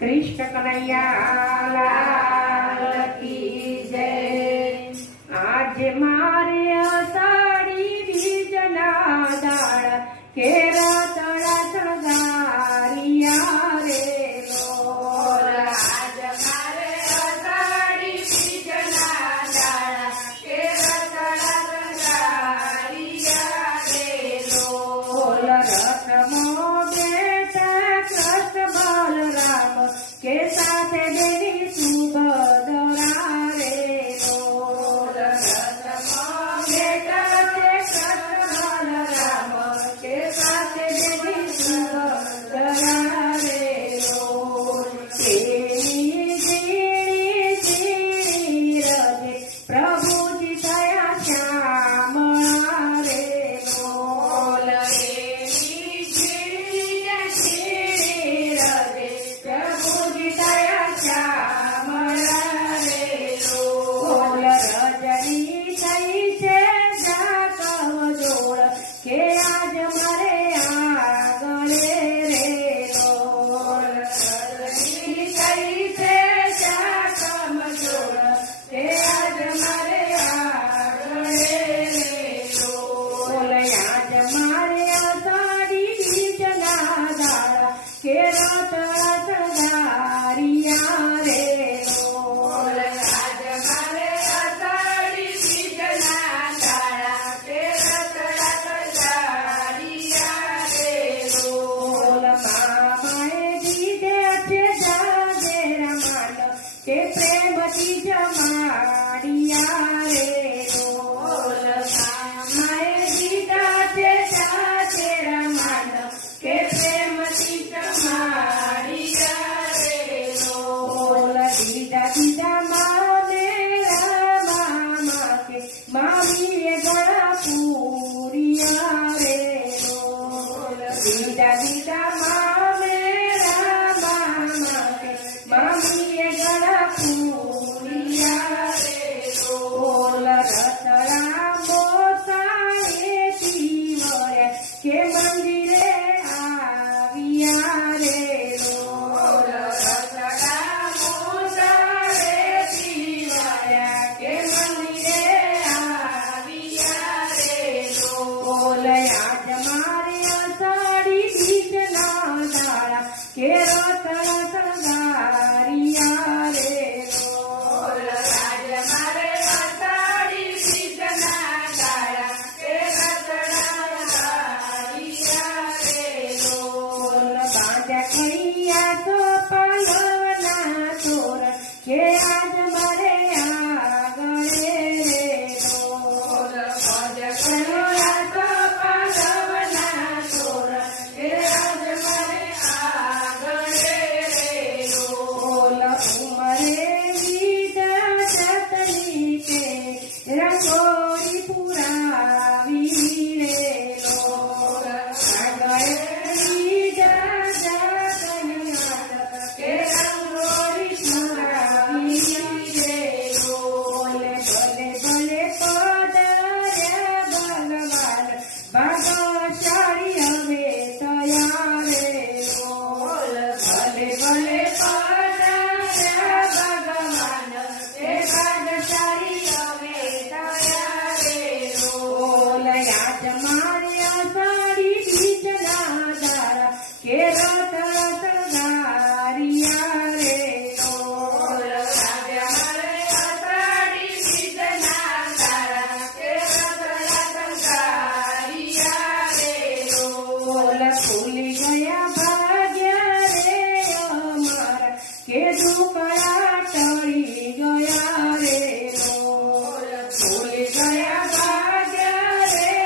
कृष्ण कन्हैया लाल की जय। आज मारे अषाढ़ी बीजना दाड़ केरा तड़ा सगारिया रे लोल। आज मारे अषाढ़ी बीजना दाड़ केरा तड़ा सगारिया रे लोल। रथ बेटा कृष्ण बलराम के साथ देवी सुभद्रा रे लोल। रथ बेटा कृष्ण बलराम के साथ देवी सुभद्रा रे लोल। तेरी जीणी जीणी रजे प्रभु जी थया श्यामळा रे लोल। तेरी जीणी जीणी रजे प्रभु जी थया श्यामळा रे लोल। रजनी थई छे जाकव जोड़ के आज मारे आगळे रे लोल। रजनी थई छे जाकव जोड़ के आज मारे आगळे रे लोल। आज मारे अषाढ़ी बीजना दाड़ के रतड़ा सगारिया रे लोल। आज मारे अषाढ़ी बीजना दाड़ के रतड़ा सगारिया रे लोल। मामाए दीदे छे जागेरा मान के प्रेमती जमाड़िया रे लोल। मामाए दीदा छे जागेरा मान के प्रेमती जमाड़िया रे लोल। दीदा दीदा मेरा मामा के मामी गड़ा पूरिया रे लोल। दीदा दीदा मेरा मामा के मामी गड़ा पूरिया रे लोल। रतड़ा मोसाए तीवरे के मंदिरे आविया रे लोल। रतड़ा मोसाए तीवरे के मंदिरे आविया रे लोल। आज मारे अषाढ़ी बीजना दाड़ के रतड़ा सगारिया रे लोल। आज मारे अषाढ़ी बीजना दाड़ के रतड़ा सगारिया रे लोल। बाजा खैया तो पालवना तोर के आज मारे आगळे रे लोल। बाजा खैया तो पालवना तोर के आज मारे आगळे रे लोल। उमरे बीजा जतनी के रंगोरी पुरावी रे लोल। आगळे बीजा जतनी के रंगोरी पुरावी रे लोल। भले भले पदरे भगवान भागशाળી હવે તયા રે લોલ। ભલે ભલે પદરે ભગવાન એ ભાગશાળી હવે તયા રે લોલ। आज मारे अषाढ़ी बीजना दाड़ के रतड़ा सगारिया रे लोल। आज मारे अषाढ़ी बीजना दाड़ के रतड़ा सगारिया रे लोल। फूली गया भाग्य रे अमर के दुखड़ा टળી गया रे लोल। फूली गया भाग्य रे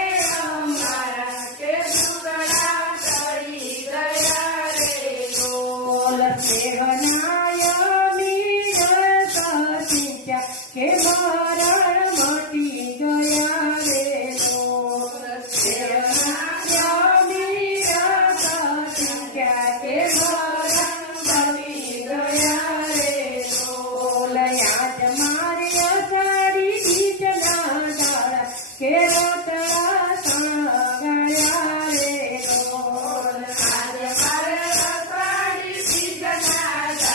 अमर के दुखड़ा टળી गया रे लोल। सेवनाय मीर सचित्या के मरण मटी गया रे लोल। सेवनाय मीर सचित्या के मरण मटी गया रे लोल। आज मारे अषाढ़ी बीजना दाड़ के रतड़ा सगाया रे लोल। आज मारे अषाढ़ी बीजना दाड़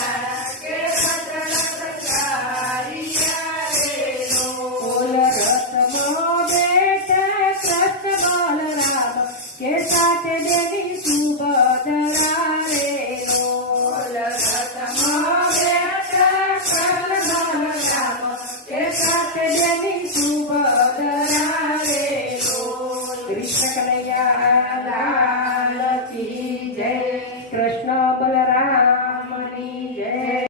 પ્રથમ વેત કલમલ રામ કે સાથે બેની સુભદ્રા રે બોલ કૃષ્ણ કનૈયા